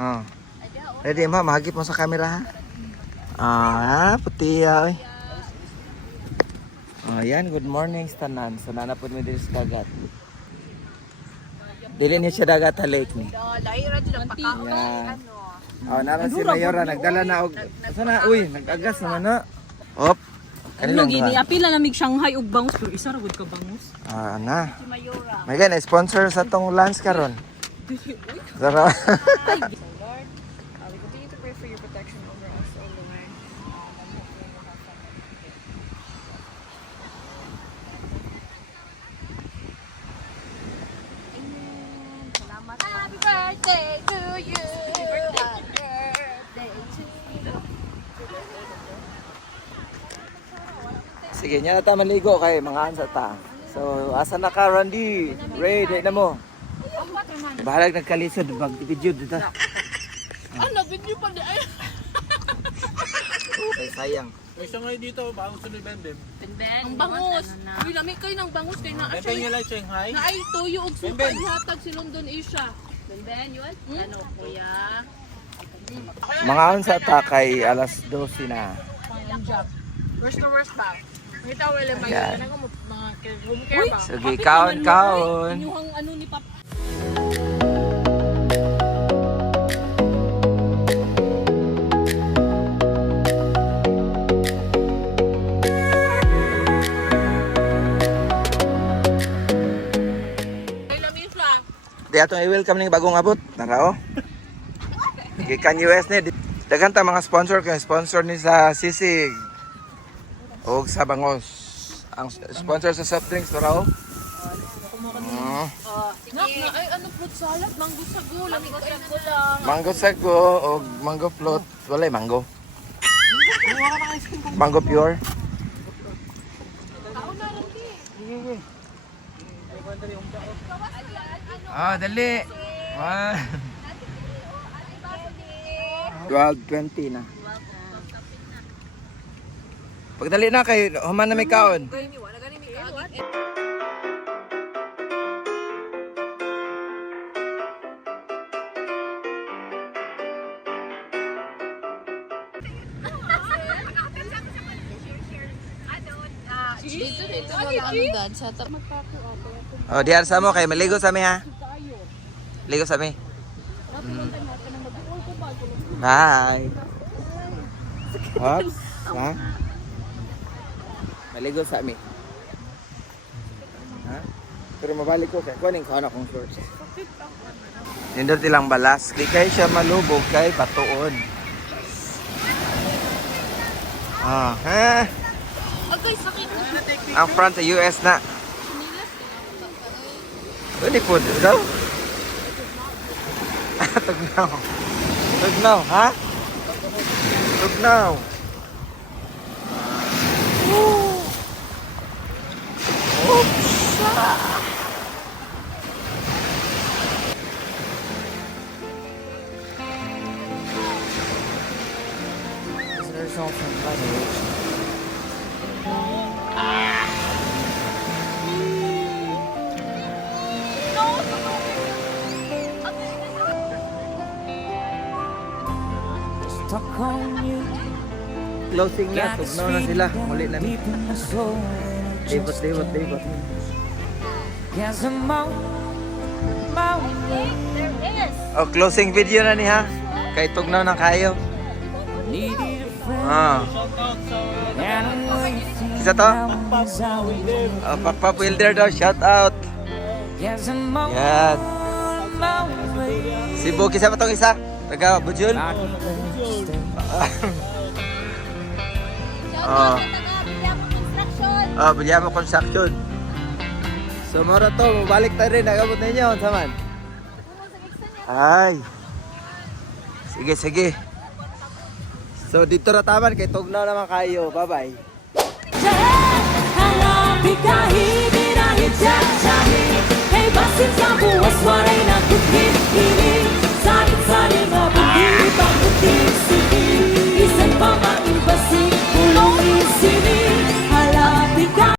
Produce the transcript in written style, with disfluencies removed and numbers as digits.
Oh. Ready ma, mahagip mo sa camera ha. Puti ya. Oh, yan, good morning sa tanan. So nanapod mi diri sa dagat. Dili ni siya dagat ha lake ni. Yan. Oh, nara si Mayora nagdala na og sana nag-agas naman na. Op. Ano gini apila lamig Shanghai ug bangus pero isa ra gud ka bangus. Na. May gani sponsor sa tong lunch karon. Zara. We continue to pray for your protection over us, O Lord. Salamat. Happy birthday to you. Happy birthday to you. Sige, nya na ta maligo kay mga ansa ta. So, asa na ka Randy? Ray, di na mo. Bahalag nagkalisod mag-video dito. Ano, video pa di ay. Okay, sayang. May isa ngayon dito, bangus na ni Bembem. Ang bangus. Uy, lami kayo ng bangus kay naa Bembem siya. yung like Shanghai. Na ay tuyo og suka Ben. ihatag si London Asia. Ben, yun? Ano, kuya? Mga ansa ta kay alas 12 na. Worst na worst ba? Kita wala may Ayan. mga home care ba? Sige, kaon. Inyuhang ano ni Papa. Ay, lamis lang. Di atong i-welcome ning bagong abot. Tara oh. Gikan US ni. Daghan ta mga sponsor kay sponsor ni sa Sisig. O sa Bangos. Ang sponsor sa soft drinks tara oh. Nak na ay ano fruit salad, mango sago, lami ko lang. Mango sago o mango float. Walay mango. Mango pure. Dali. 12:20 na. Pagdali na kay human na may kaon. Kay ni wala gani mi kaagit. Oh, diar sa mo kay maligo sa mi ha. Ligo sa mi. Bye. What? Ha? Maligo sa mi. Ha? Pero mabalik ko kay kuning kaon akong shorts. Nindot ilang balas, di kay siya malubog kay batuon. Ha? Agay sakit. Ang front sa US na. Pwede po daw. Tugnaw. Tugnaw, ha? Tugnaw. There's something funny. Closing na, tugnaw na sila. Muli na. Libot. Oh, closing video na ni ha. Kay tugnaw ng kayo. Isa to? Pakpap Wilder daw, shout out. Yan. Si Bo, kisa pa tong isa? Taga Bujul? Bilyamo Construction. So, mara to, mabalik tayo rin. Nagabot na inyo, saman. Ay. Sige. So, dito na taman. Kay tugnaw naman kayo. Bye-bye.